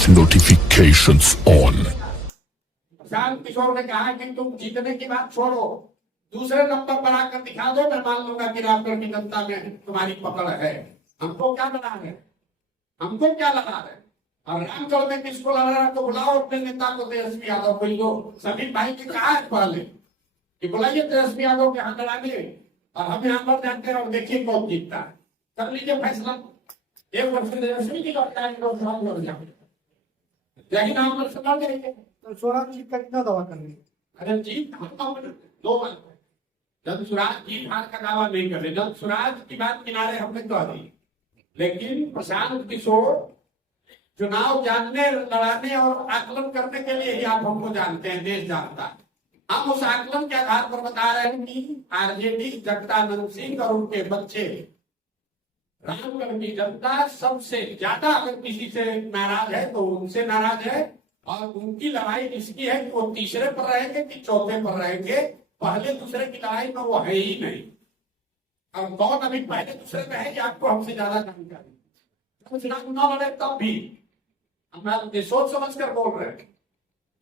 with notifications on. Prashant Kishor ने कहा कि तुम जीतने की बात छोड़ो, दूसरे नंबर पर आकर दिखा दो, मैं मान लूंगा कि रामगढ़ की जनता में तुम्हारी पकड़ है। हमको क्या लड़ा है, हमको क्या लड़ा है? और रामगढ़ में किसको लड़ा है तो बुलाओ अपने नेता को, तेजस्वी यादव को। जो सभी भाई ने कहा है पहले कि बुलाइए तेजस्वी यादव के हाथ लड़ाने, और हम यहाँ पर जाते हैं और देखिए कौन जीतता है। कर लीजिए फैसला। एक वर्ष तेजस्वी की लड़ता है, यही नाम पर लड़ जाएंगे। तो स्वराज जी का कितना दावा कर रही है? अरे जीत दो बार जब स्वराज जीत हार का दावा नहीं कर रहे, जब स्वराज की बात किनारे हमने कह दी। लेकिन प्रशांत किशोर चुनाव जानने, लड़ाने और आकलन करने के लिए ही आप हमको जानते हैं, देश जानता है। हम उस आकलन के आधार पर बता रहे हैं कि आरजेडी, जगदानंद सिंह और उनके बच्चे, रामगढ़ की जनता सबसे ज्यादा अगर किसी से नाराज है तो उनसे नाराज है। और उनकी लड़ाई इसकी है कि वो तीसरे पर रहेंगे कि चौथे पर रहेंगे। पहले दूसरे की लड़ाई में वो है ही नहीं। और कौन अभी पहले दूसरे में है, आपको हमसे ज्यादा जानकारी। चुनाव न लड़े तब भी हम सोच समझ कर बोल रहे हैं।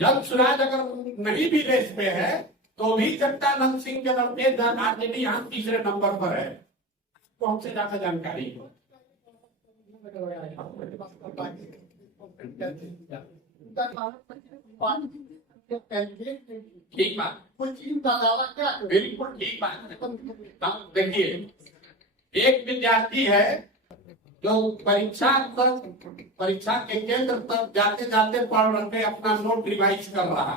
जब स्वराज अगर नहीं भी रेस पे है तो भी जगदानंद सिंह के लड़के आरजेडी यहाँ तीसरे नंबर पर है, तो हमसे ज्यादा जानकारी हो। ठीक बात, बिल्कुल ठीक बात। देखिए, एक विद्यार्थी है जो परीक्षा के केंद्र पर जाते जाते पढ़ रहे अपना नोट रिवाइज कर रहा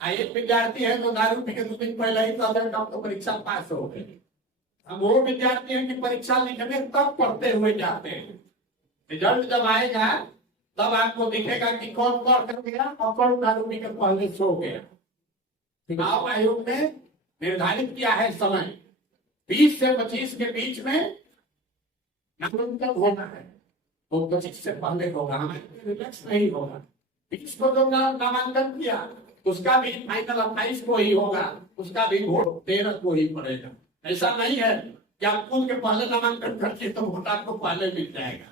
है। एक विद्यार्थी है जो दारू पी के 2 दिन पहले ही तो परीक्षा पास हो गई। अब वो विद्यार्थी है कि परीक्षा लिखने तब पढ़ते हुए जाते हैं। रिजल्ट जब आएगा तब आपको दिखेगा कि कौन पढ़ कर गया और कौन दारू पी कर पहले सो गया। चुनाव आयोग ने निर्धारित किया है समय 20 से 25 के बीच में नामांकन होना है। वो 25 से पहले होगा, हमारे रिलैक्स नहीं होगा। 20 को जो नामांकन किया उसका भी फाइनल 28 को ही होगा, उसका भी वोट 13 को ही पड़ेगा। ऐसा नहीं है कि आप खुद के पहले नामांकन करके तो वोट आपको पहले मिल जाएगा।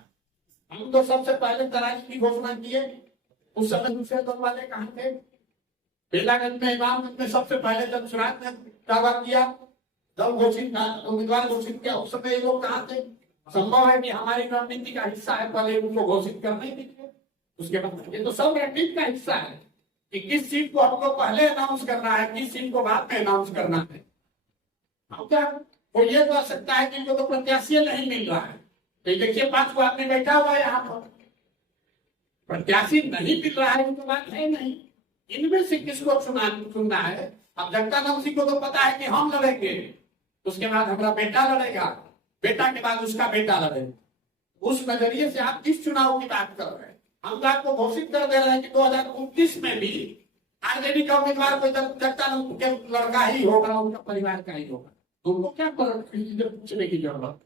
हम तो सबसे पहले तराई की घोषणा किए, उस समय दूसरे दल वाले कहाँ थे? बेलागंज में, इमामगंज में सबसे पहले जब स्वराज ने दावा किया, जब घोषित उम्मीदवार घोषित किया, उस समय ये लोग कहाँ थे? संभव है कि हमारी रणनीति का हिस्सा है पहले उनको घोषित करने के लिए, उसके बाद ये तो सब रणनीति का हिस्सा है कि किस सीट को हमको पहले अनाउंस करना है, किस सीट को बाद में अनाउंस करना है। क्या वो ये कह सकता है कि इनको तो प्रत्याशी नहीं मिल रहा है? तो देखिए 5 को आदमी बैठा हुआ है यहाँ पर, प्रत्याशी नहीं मिल रहा है तो बात है नहीं। इनमें से किसको चुनना है? अब जगदानंद सिंह को तो पता है कि हम लड़ेंगे, उसके बाद हमारा बेटा लड़ेगा, बेटा के बाद उसका बेटा लड़ेगा। उस नजरिए से आप किस चुनाव की बात कर रहे हैं? हम तो आपको घोषित कर दे रहे हैं कि 2029 में भी आरजेडी का उम्मीदवार कोई जगदानंद के लड़का ही होगा, उनका परिवार का ही होगा। तुमको क्या पूछने की जरूरत?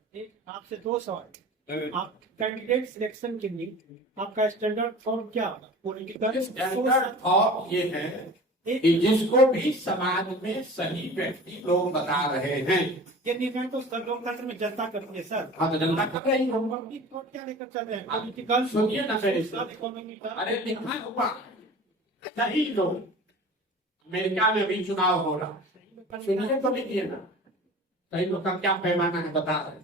आपसे 2 सवाल। आप कैंडिडेट सिलेक्शन के लिए आपका स्टैंडर्ड फॉर्म क्या होगा? पॉलिटिकल स्टैंडर्ड फॉर्म ये है कि जिसको भी समाज में सही व्यक्ति लोग बता रहे हैं। ये निर्णय तो लोकतंत्र में जनता करती है सर। हाँ तो जनता कर रही होगा। क्या लेकर चल रहे हैं? पॉलिटिकल सुनिए ना मेरे, इकोनॉमी का। अरे लिखा हुआ सही लोग। अमेरिका में भी चुनाव हो रहा है, सुनिए तो लिखिए ना सही लोग का क्या पैमाना है बता रहे।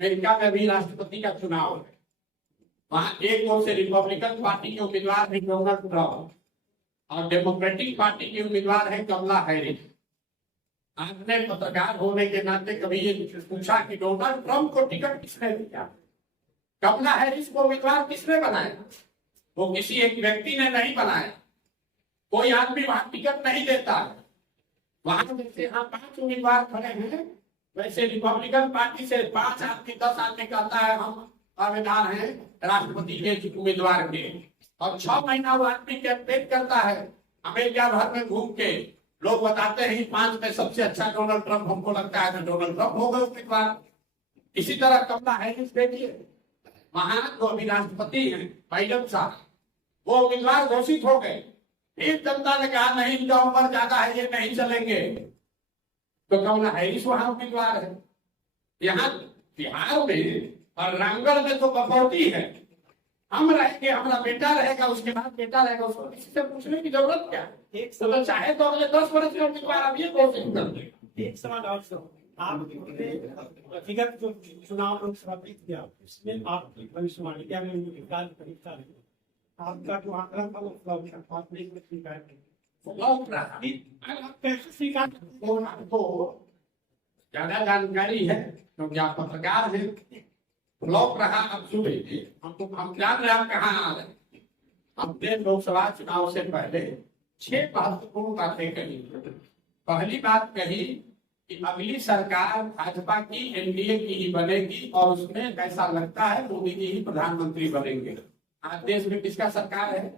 अमेरिका में भी राष्ट्रपति का चुनाव है, वहां एक ओर से रिपब्लिकन पार्टी के उम्मीदवार है डोनाल्ड ट्रम्प और डेमोक्रेटिक पार्टी की उम्मीदवार है कमला हैरिस। आपने पत्रकार होने के नाते कभी ये पूछा कि डोनाल्ड ट्रम्प को टिकट किसने दिया, कमला हैरिस को उम्मीदवार किसने बनाया? वो किसी एक व्यक्ति ने नहीं बनाया, कोई आदमी वहां टिकट नहीं देता। वहां जैसे यहाँ 5 उम्मीदवार खड़े हैं, वैसे रिपब्लिकन पार्टी से 5 आदमी 10 आदमी कहता है हम आवेदन है राष्ट्रपति के उम्मीदवार के, और 6 महीना वो आदमी कैंपेन करता है अमेरिका भर में घूम के। लोग बताते हैं 5 में सबसे अच्छा डोनाल्ड ट्रम्प हमको लगता है, तो डोनाल्ड ट्रम्प हो गए उम्मीदवार। इसी तरह कमला हैरिस देखिए, वहां जो अभी राष्ट्रपति हैं बाइडेन साहब, वो उम्मीदवार घोषित हो गए। फिर जनता ने कहा नहीं, इनका उम्र ज्यादा है, ये नहीं चलेंगे, तो कमला हैरिस वहां उम्मीदवार है। यहाँ बिहार में और रामगढ़ में तो बपौती है, हम रहेंगे, हमारा बेटा रहेगा, उसके बाद बेटा रहेगा, उसको किसी से पूछने की जरूरत क्या है? एक तो सवाल चाहे तो अगले 10 वर्ष के उम्मीदवार अब ये कोशिश कर दें। एक सवाल और सर, आप व्यक्तिगत जो चुनाव लोकसभा में किया उसमें आपकी भविष्यवाणी क्या में विकास परीक्षा है आपका जो आंकड़ा था वो फ्लॉप था, आपने इसमें स्वीकार किया फ्लॉप रहा। अगर आप कैसे स्वीकार करते तो आपको ज्यादा जानकारी है क्योंकि आप पत्रकार हैं। फ्लॉप रहा अब सुनिए, हम जान रहे हैं आप कहाँ आ रहे हैं। हमने लोकसभा चुनाव से पहले 6 महत्वपूर्ण बातें कही। पहली बात कही कि अगली सरकार भाजपा की एनडीए की ही बनेगी और उसमें ऐसा लगता है मोदी जी ही प्रधानमंत्री बनेंगे। आज देश में किसका सरकार है?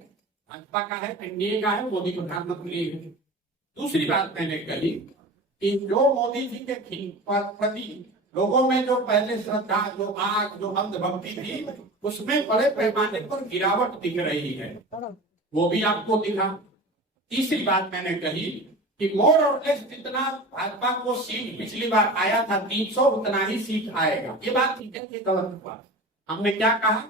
भाजपा का है, एनडीए का है, मोदी प्रधानमंत्री है। दूसरी बात मैंने कही कि जो मोदी जी के प्रति लोगों में जो पहले श्रद्धा, जो आग, जो अंधभक्ति थी, उसमें बड़े पैमाने पर गिरावट दिख रही है, वो भी आपको दिखा। तीसरी बात मैंने कही कि मोर और लेस जितना भाजपा को सीट पिछली बार आया था 300, उतना ही सीट आएगा। ये बात ठीक है कि गलत हुआ? हमने क्या कहा,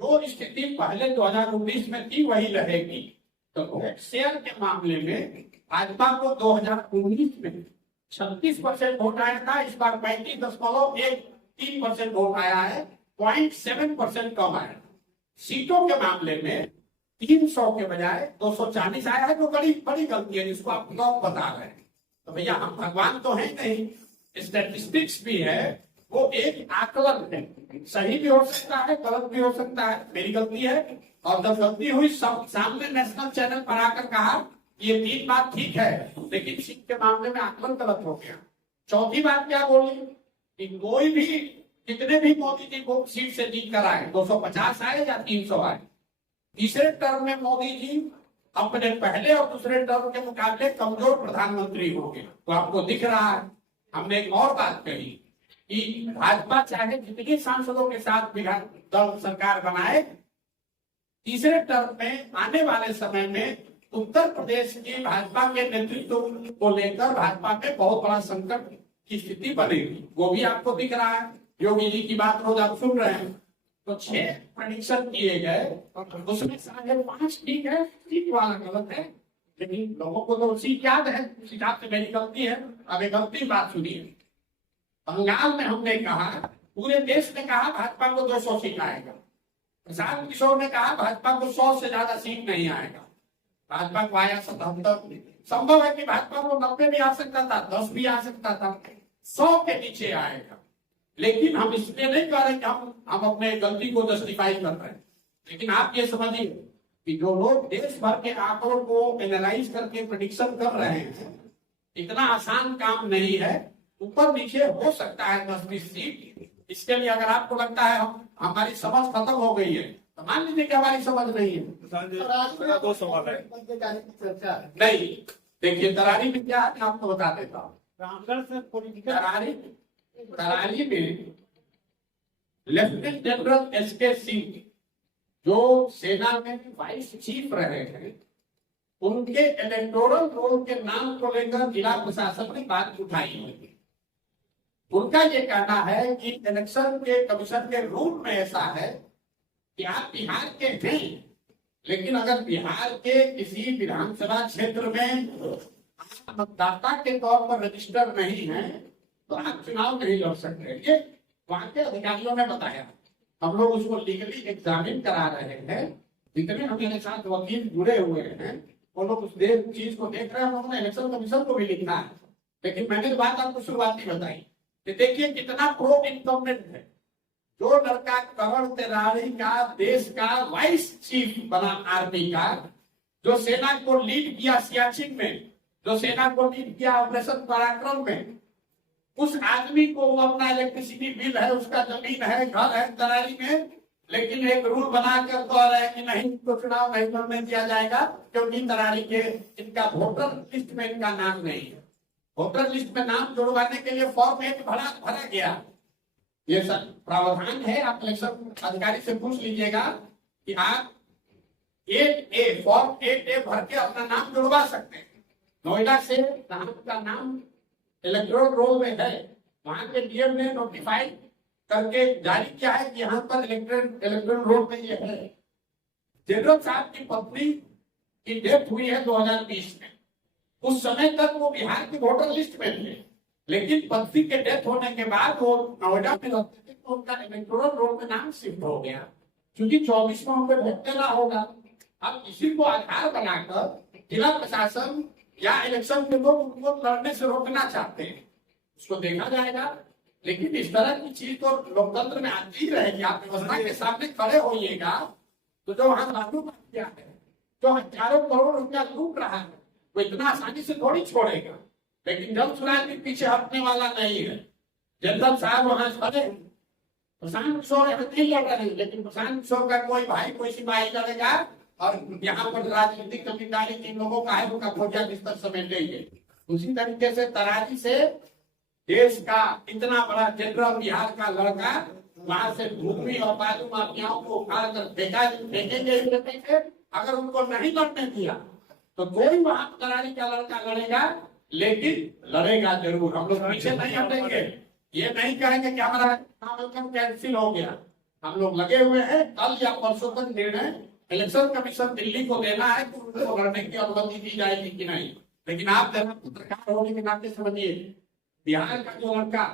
जो स्थिति पहले 2019 में थी वही रहेगी। तो वोट शेयर के मामले में भाजपा को 2019 में 36% वोट आया था, इस बार 35.13% वोट आया है, 0.7% कम आया। सीटों के मामले में 300 के बजाय 240 आया है, जो बड़ी बड़ी गलती है जिसको आप लोग बता रहे हैं। तो भैया हम भगवान तो है नहीं, स्टैटिस्टिक्स भी है, वो एक आकलन है, सही भी हो सकता है, गलत भी हो सकता है, मेरी गलती है। और जब गलती हुई सब सामने नेशनल चैनल पर आकर कहा ये 3 बात ठीक है, लेकिन सीट के मामले में आकलन गलत हो गया। चौथी बात क्या बोली कि कोई भी कितने भी मोदी जी को सीट से जीत कर आए, 250 आए या 300 आए, तीसरे टर्म में मोदी जी अपने पहले और दूसरे टर्म के मुकाबले कमजोर प्रधानमंत्री होंगे। तो आपको दिख रहा है। हमने एक और बात कही कि भाजपा चाहे जितने सांसदों के साथ विधान दल सरकार बनाए, तीसरे टर्म में आने वाले समय में उत्तर प्रदेश की भाजपा के नेतृत्व को लेकर भाजपा में बहुत बड़ा संकट की स्थिति बनेगी। वो भी आपको दिख रहा है। योगी जी की बात रोज आप सुन रहे हैं। तो 6 प्रेडिक्शन किए गए, उसमें 5.5 ठीक है, सीट वाला गलत है, लेकिन लोगों को तो सीट याद है, उस हिसाब से मेरी गलती है। अब एक गलती बात सुनिए, बंगाल में हमने कहा, पूरे देश ने कहा भाजपा को 200 सीट आएगा। प्रशांत किशोर ने कहा भाजपा को 100 से ज्यादा सीट नहीं आएगा, भाजपा को आया 77। संभव है कि भाजपा को 90 भी आ सकता था, 10 भी आ सकता था, 100 के नीचे आएगा। लेकिन हम इसलिए नहीं कह रहे कि हम अपने गलती को जस्टिफाई कर रहे हैं, लेकिन आप ये समझिए कि जो लोग देश भर के आंकड़ों को एनालाइज करके प्रेडिक्शन कर रहे हैं, इतना आसान काम नहीं है। ऊपर नीचे हो सकता है 10-20 सीट। इसके लिए अगर आपको लगता है हमारी समझ खत्म हो गई है, तो मान लीजिए कि हमारी समझ नहीं है। नहीं, देखिए तरारी में क्या है, मैं आपको बता देता हूँ। तरारी में लेफ्टिनेंट जनरल एसके सिंह जो सेना में वाइस चीफ रहे हैं, उनके इलेक्टोरल रोल के नाम को लेकर जिला प्रशासन ने बात उठाई है। उनका ये कहना है कि इलेक्शन के कमीशन के रूल में ऐसा है कि आप बिहार के हैं, लेकिन अगर बिहार के किसी विधानसभा क्षेत्र में मतदाता के तौर पर रजिस्टर नहीं है तो आप चुनाव नहीं लड़ सकते। ये वहां के अधिकारियों ने बताया। हम लोग उसको लीगली एग्जामिन करा रहे हैं। जितने हमारे साथ वकील जुड़े हुए हैं वो लोग उस चीज को देख रहे हैं। उन्होंने इलेक्शन कमीशन को भी लिखना है, लेकिन मैंने तो बात आपको शुरुआती बताई कि देखिए कितना प्रो इनकम्बेंट है। जो लड़का करण तिवारी का देश का वाइस चीफ बना आर्मी का, जो सेना को लीड किया सियाचिन में, जो सेना को लीड किया ऑपरेशन पराक्रम में, उस आदमी को वो अपना इलेक्ट्रिसिटी बिल है, उसका जमीन है, घर है तरारी में, लेकिन एक रूल बनाकर कह रहे हैं कि नहीं तो चुनाव नहीं लड़ने दिया जाएगा क्योंकि तरारी के इनका वोटर लिस्ट में इनका नाम नहीं है। वोटर लिस्ट में नाम जुड़वाने के लिए फॉर्म 8 भरा गया। ये सब प्रावधान है। आप इलेक्शन अधिकारी से पूछ लीजिएगा कि आप 8A फॉर्म 8A भर के अपना नाम जुड़वा सकते हैं। नोएडा से का नाम इलेक्टोरल रोल में है, वहां के डीएम ने नोटिफाइड करके जारी किया है कि यहाँ पर इलेक्ट्रॉन रोड में ये है। जनरल साहब की पत्नी की डेथ हुई है 2020 में। उस समय तक वो बिहार की वोटर लिस्ट में थे, लेकिन पत्नी के डेथ होने के बाद वो नोएडा में रहते थे, तो उनका इलेक्टोरल रोड में नाम शिफ्ट हो गया, क्योंकि 24 में उनको वोट देना होगा। अब इसी को आधार बनाकर जिला प्रशासन या इलेक्शन के लोग उनको लड़ने से रोकना चाहते हैं, उसको देखा जाएगा। लेकिन इस तरह की चीज तो लोकतंत्र में आती ही रहेगी। आप व्यवस्था के सामने खड़े होइएगा तो जो वहां लागू किया है, जो हजारों करोड़ रुपया लूट रहा है, वो इतना आसानी से थोड़ी छोड़ेगा। लेकिन जब चुनाव के पीछे हटने वाला नहीं है। जनरल साहब वहां खड़े, प्रशांत किशोर नहीं लड़ रहे, लेकिन प्रशांत किशोर का कोई भाई कोई सिपाही लड़ेगा और यहाँ पर राजनीतिक जिम्मेदारी जिन लोगों का है उनका खोजा बिस्तर समेटेंगे। उसी तरीके से तराजी से देश का इतना बड़ा जनरल बिहार का लड़का वहां से भूमि और बालू माफियाओं को उखाड़ कर फेंकेंगे। अगर उनको नहीं लड़ने दिया तो कोई वहां तरारी का लड़का लड़ेगा, लेकिन लड़ेगा जरूर। हम लोग पीछे नहीं हटेंगे, ये नहीं कहेंगे कि हमारा नामांकन कैंसिल हो गया। हम लोग लगे हुए हैं। कल या परसों तक निर्णय इलेक्शन कमीशन दिल्ली को देना है कि उनको लड़ने की अनुमति दी जाएगी कि नहीं। लेकिन आप पत्रकार होने के नाते समझिए, बिहार का जो लड़का